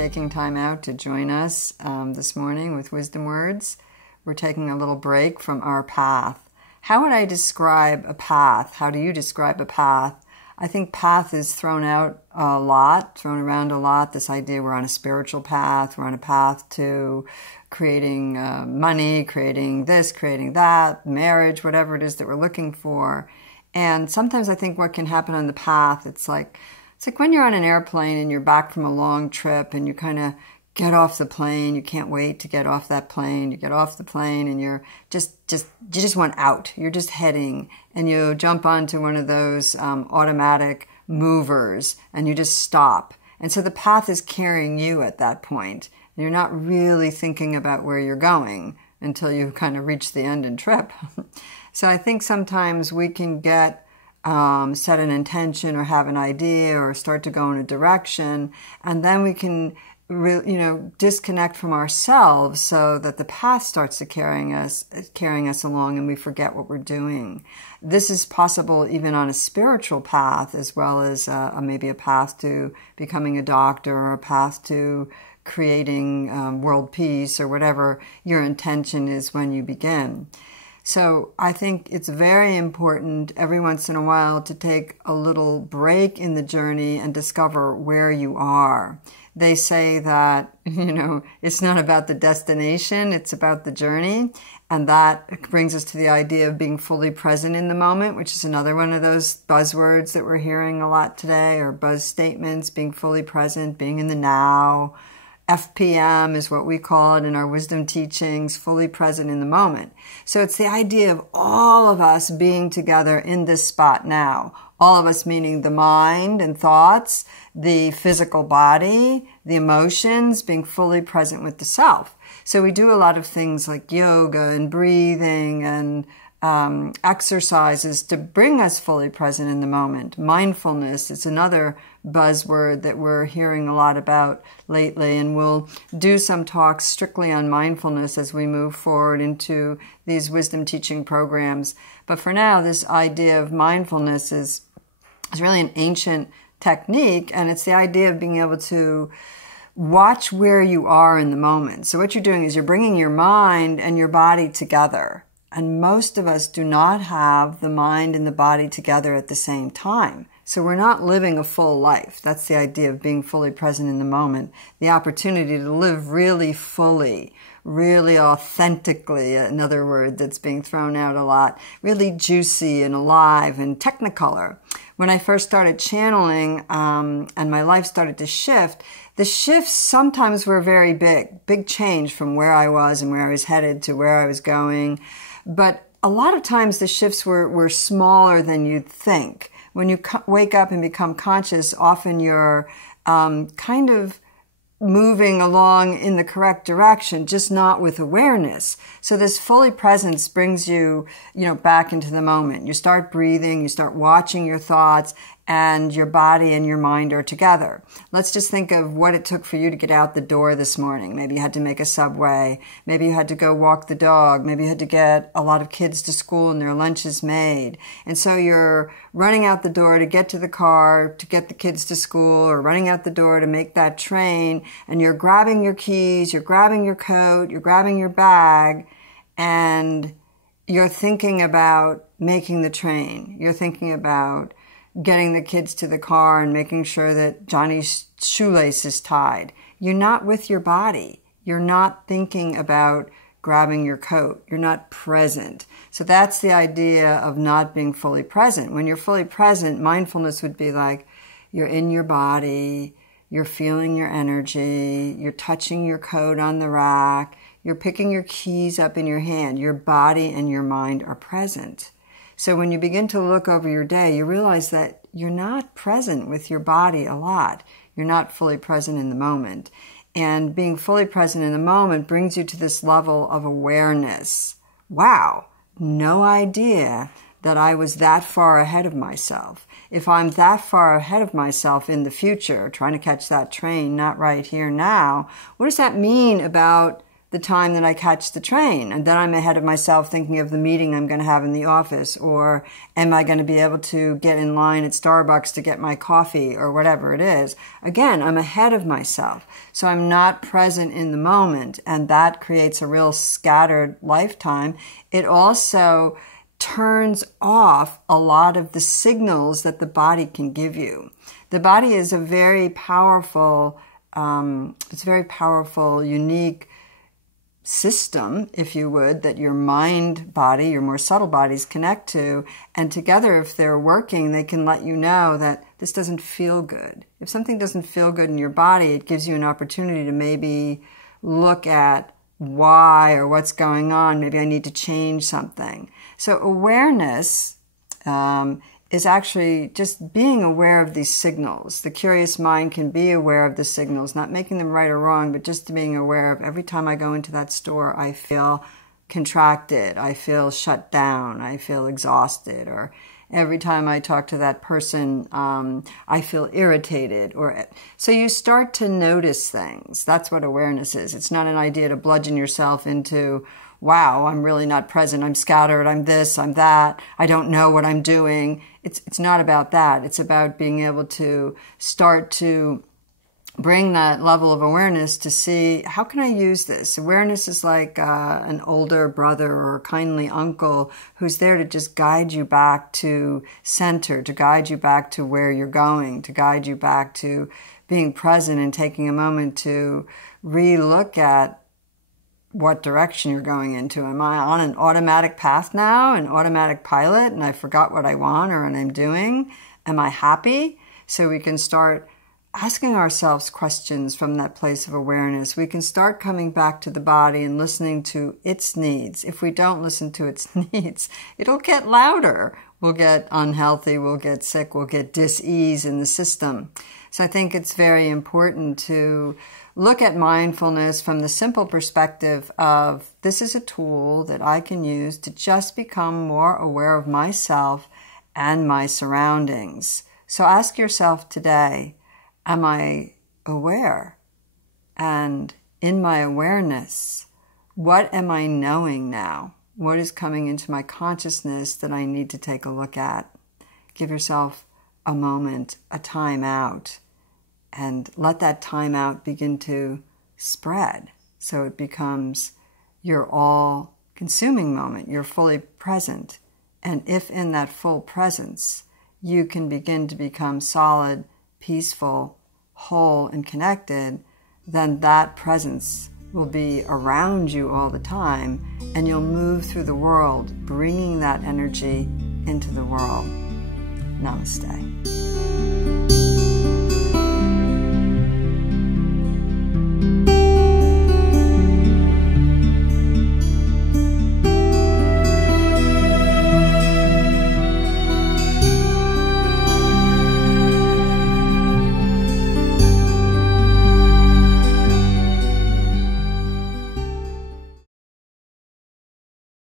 taking time out to join us this morning with Wisdom Words. We're taking a little break from our path. How would I describe a path? How do you describe a path? I think path is thrown around a lot. This idea we're on a spiritual path, we're on a path to creating money, creating this, creating that, marriage, whatever it is that we're looking for. And sometimes I think what can happen on the path, it's like when you're on an airplane and you're back from a long trip and you kind of get off the plane. You can't wait to get off that plane. You get off the plane and you just want out. You're just heading and you jump onto one of those automatic movers and you just stop. And so the path is carrying you at that point. You're not really thinking about where you're going until you kind of reach the end and trip. So I think sometimes we can get set an intention or have an idea or start to go in a direction, and then we can disconnect from ourselves so that the path starts to carrying us along and we forget what we're doing. This is possible even on a spiritual path as well as maybe a path to becoming a doctor or a path to creating world peace or whatever your intention is when you begin. So I think it's very important every once in a while to take a little break in the journey and discover where you are. They say that, it's not about the destination, it's about the journey. And that brings us to the idea of being fully present in the moment, which is another one of those buzzwords that we're hearing a lot today, or buzz statements, being fully present, being in the now. FPM is what we call it in our wisdom teachings, fully present in the moment. So it's the idea of all of us being together in this spot now. All of us meaning the mind and thoughts, the physical body, the emotions, being fully present with the self. So we do a lot of things like yoga and breathing and exercises to bring us fully present in the moment. Mindfulness is another buzzword that we're hearing a lot about lately, and we'll do some talks strictly on mindfulness as we move forward into these wisdom teaching programs. But for now, this idea of mindfulness is really an ancient technique, and it's the idea of being able to watch where you are in the moment. So what you're doing is you're bringing your mind and your body together. And most of us do not have the mind and the body together at the same time. So we're not living a full life. That's the idea of being fully present in the moment. The opportunity to live really fully, really authentically, another word that's being thrown out a lot, really juicy and alive and technicolor. When I first started channeling and my life started to shift, the shifts sometimes were very big change from where I was and where I was headed to where I was going. But a lot of times the shifts were smaller than you'd think. When you wake up and become conscious, often you're kind of moving along in the correct direction, just not with awareness. So this fully presence brings you, back into the moment. You start breathing, you start watching your thoughts, and your body and your mind are together. Let's just think of what it took for you to get out the door this morning. Maybe you had to make a subway. Maybe you had to go walk the dog. Maybe you had to get a lot of kids to school and their lunches made. And so you're running out the door to get to the car, to get the kids to school, or running out the door to make that train. And you're grabbing your keys, you're grabbing your coat, you're grabbing your bag, and you're thinking about making the train. You're thinking about getting the kids to the car and making sure that Johnny's shoelace is tied. You're not with your body. You're not thinking about grabbing your coat. You're not present. So that's the idea of not being fully present. When you're fully present, mindfulness would be like you're in your body, you're feeling your energy, you're touching your coat on the rack, you're picking your keys up in your hand. Your body and your mind are present. So when you begin to look over your day, you realize that you're not present with your body a lot. You're not fully present in the moment. And being fully present in the moment brings you to this level of awareness. Wow, no idea that I was that far ahead of myself. If I'm that far ahead of myself in the future, trying to catch that train, not right here now, what does that mean about the time that I catch the train, and then I'm ahead of myself thinking of the meeting I'm going to have in the office, or am I going to be able to get in line at Starbucks to get my coffee, or whatever it is. Again, I'm ahead of myself, so I'm not present in the moment, and that creates a real scattered lifetime. It also turns off a lot of the signals that the body can give you. The body is a very powerful, unique system, if you would, that your mind body, your more subtle bodies connect to, and together, if they're working, they can let you know that this doesn't feel good. If something doesn't feel good in your body, it gives you an opportunity to maybe look at why or what's going on. Maybe I need to change something. So awareness is actually just being aware of these signals. The curious mind can be aware of the signals, not making them right or wrong, but just being aware of every time I go into that store, I feel contracted, I feel shut down, I feel exhausted, or every time I talk to that person, I feel irritated. So you start to notice things. That's what awareness is. It's not an idea to bludgeon yourself into, wow, I'm really not present, I'm scattered, I'm this, I'm that, I don't know what I'm doing. It's not about that. It's about being able to start to bring that level of awareness to see, how can I use this? Awareness is like an older brother or a kindly uncle who's there to just guide you back to center, to guide you back to where you're going, to guide you back to being present and taking a moment to re-look at what direction you're going into. Am I on an automatic path now, an automatic pilot, and I forgot what I want or what I'm doing? Am I happy? So we can start asking ourselves questions from that place of awareness. We can start coming back to the body and listening to its needs. If we don't listen to its needs, it'll get louder. We'll get unhealthy, we'll get sick, we'll get dis-ease in the system. So I think it's very important to look at mindfulness from the simple perspective of, this is a tool that I can use to just become more aware of myself and my surroundings. So ask yourself today, am I aware? And in my awareness, what am I knowing now? What is coming into my consciousness that I need to take a look at? Give yourself a moment, a time out, and let that time out begin to spread so it becomes your all-consuming moment. You're fully present. And if in that full presence you can begin to become solid, peaceful, whole, and connected, then that presence will be around you all the time, and you'll move through the world bringing that energy into the world. Namaste.